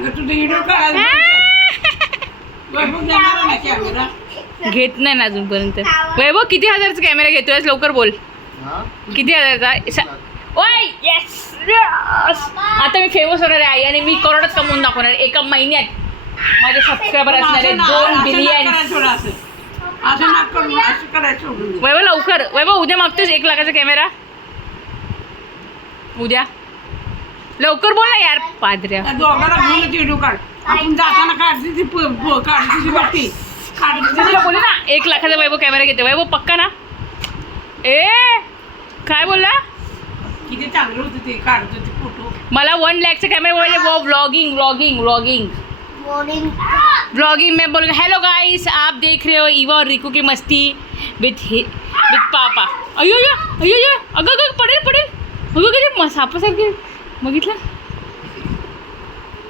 अगं तुझं व्हिडिओ काढायला घेत नाही ना अजूनपर्यंत. वैभव किती हजारचा कॅमेरा घेतोय लवकर बोल. किती हजारचा? ओय येस आता मी फेमस होणार आहे आई आणि मी करोडात कमवून दाखवणार एका महिन्यात. माझे सबस्क्रायबर असणार आहे 2 बिलियन. वैभव लवकर. वैभव उद्या मागतोस 1 लाखाचा कॅमेरा. उद्या लवकर बोल ना यार पादऱ्या. दोघांना घेऊन व्हिडिओ काढ. आपण जाताना काढते ती काढते वाटते तुला बोले ना 1 लाखाचा वैभव कॅमेरा घेते. वैभव पक्का ना? ए काय बोलला? किती चांगलं होतं ते काढत होते फोटो. मला 1 लाखचा कॅमेरा बोलायचे. वो व्लॉगिंग व्लॉगिंग व्लॉगिंग व्लॉगिंग में बोल. हेलो गाइस आप देख रहे हो ईवा और रिकू की मस्ती विथ पापा. अयो अयो अयो अगं अगं पडेल पडेल. अगं कधी सापासारखी बघितलं.